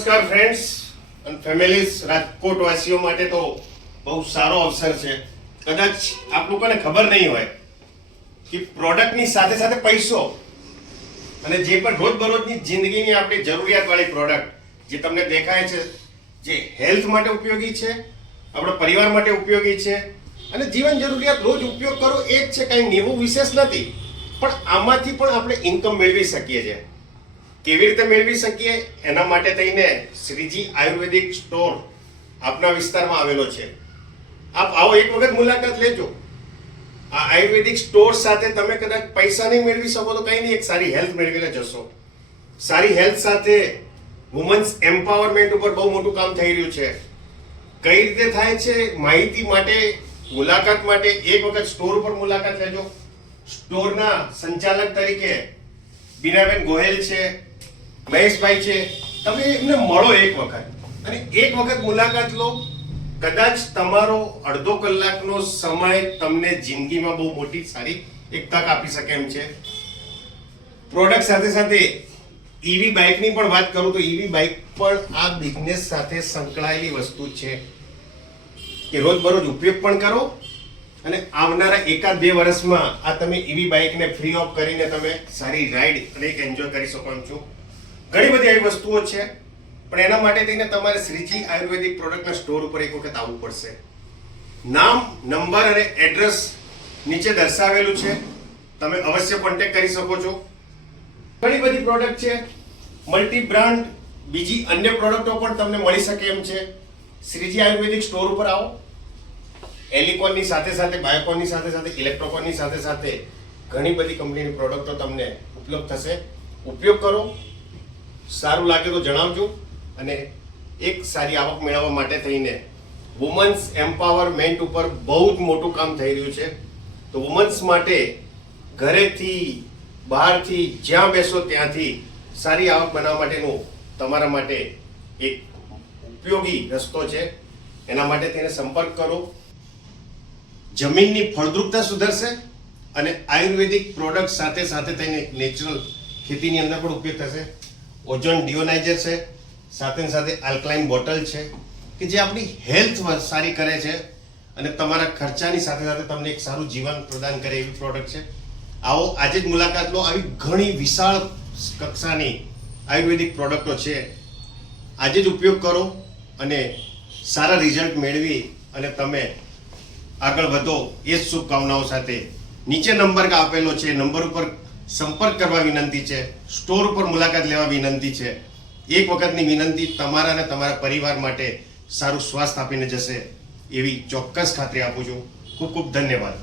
નમસ્કાર ફ્રેન્ડ્સ અને ફેમિલીઝ રાજકોટ વાસીઓ માટે તો બહુ સારો અવસર છે. કદાચ આપ લોકોને ખબર નહીં હોય કે પ્રોડક્ટની સાથે સાથે પૈસો અને જે પણ રોજબરોજની જિંદગીની આપણી જરૂરિયાતવાળી પ્રોડક્ટ જે તમને દેખાય છે, જે હેલ્થ માટે ઉપયોગી છે, આપણા પરિવાર માટે ઉપયોગી છે અને જીવન જરૂરિયાત રોજ ઉપયોગ કરવો એ જ છે, કંઈ નવું વિશેષ નથી. પણ આમાંથી પણ આપણે ઇન્કમ મેળવી શકીએ છીએ. કેવી રીતે મેળવી શકીએ એના માટે થઈને શ્રીજી આયુર્વેદિક સ્ટોર આપના વિસ્તારમાં આવેલો છે. આપ આવો એક વખત મુલાકાત લેજો. આ આયુર્વેદિક સ્ટોર સાથે તમે કદાચ પૈસા નહીં મેળવી શકો તો કંઈ નહીં, એક સારી હેલ્થ મેળવીને જશો. સારી હેલ્થ સાથે વુમન્સ એમ્પાવરમેન્ટ ઉપર બહુ મોટું કામ થઈ રહ્યું છે. કઈ રીતે થાય છે માહિતી માટે, મુલાકાત માટે એક વખત સ્ટોર ઉપર મુલાકાત લેજો. સ્ટોરના સંચાલક તરીકે બીનાબેન ગોહેલ છે, મહેશભાઈ છે. તમે એમને મળો એક વખત અને એક વખત મુલાકાત લો. કદાચ તમારો અડધો કલાકનો સમય તમને જિંદગીમાં બહુ મોટી સારી એક તક આપી શકે એમ છે. પ્રોડક્ટ સાથે સાથે ઈવી બાઇકની પણ વાત કરું તો ઈવી બાઇક પણ આ બિઝનેસ સાથે સંકળાયેલી વસ્તુ છે કે રોજબરોજ ઉપયોગ પણ કરો અને આવનારા 1-2 વર્ષમાં આ તમે ઈવી બાઇકને ફ્રી ઓફ કરીને તમે સારી રાઈડ અને એન્જોય કરી શકો એમ છો. ઘણી બધી આવી વસ્તુઓ છે, પણ એના માટે થઈને તમારે શ્રીજી આયુર્વેદિક પ્રોડક્ટના સ્ટોર ઉપર એક વખત આવવું પડશે. નામ, નંબર અને એડ્રેસ નીચે દર્શાવેલું છે, તમે અવશ્ય કોન્ટેક્ટ કરી શકો છો. ઘણી બધી પ્રોડક્ટ છે, મલ્ટી બ્રાન્ડ બીજી અન્ય પ્રોડક્ટો પણ તમને મળી શકે એમ છે. શ્રીજી આયુર્વેદિક સ્ટોર ઉપર આવો. એલિકોનની સાથે સાથે, બાયોકોનની સાથે સાથે, ઇલેક્ટ્રોકોનની સાથે સાથે ઘણી બધી કંપનીની પ્રોડક્ટો તમને ઉપલબ્ધ થશે. ઉપયોગ કરો, સારું લાગે તો જણાવજો. અને એક સારી આવક મેળવવા માટે થઈને વુમન્સ એમ્પાવરમેન્ટ ઉપર બહુ જ મોટું કામ થઈ રહ્યું છે. તો વુમન્સ માટે ઘરેથી, બહારથી, જ્યાં બેસો ત્યાંથી સારી આવક બનાવવા માટેનું તમારા માટે એક ઉપયોગી રસ્તો છે. એના માટે તેને સંપર્ક કરો. જમીનની ફળદ્રુપતા સુધરશે અને આયુર્વેદિક પ્રોડક્ટ સાથે સાથે થઈને નેચરલ ખેતીની અંદર પણ ઉપયોગ થશે. ઓઝોન ડિયોનાઇઝર છે, સાથે સાથે આલ્કલાઇન બોટલ છે કે જે આપણી હેલ્થ સારી કરે છે અને તમારા ખર્ચાની સાથે સાથે તમને એક સારું જીવન પ્રદાન કરે એવી પ્રોડક્ટ છે. આવો આજે જ મુલાકાત લો. આવી ઘણી વિશાળ કક્ષાની આયુર્વેદિક પ્રોડક્ટો છે. આજે જ ઉપયોગ કરો અને સારા રિઝલ્ટ મેળવી અને તમે આગળ વધો એ જ શુભકામનાઓ સાથે નીચે નંબર આપેલો છે, નંબર ઉપર સંપર્ક કરવા વિનંતી છે. સ્ટોર ઉપર મુલાકાત લેવા વિનંતી છે. એક વખતની વિનંતી તમારા અને તમારા પરિવાર માટે સારું સ્વાસ્થ્ય આપીને જશે એવી ચોક્કસ ખાતરી આપું છું. ખૂબ ખૂબ ધન્યવાદ.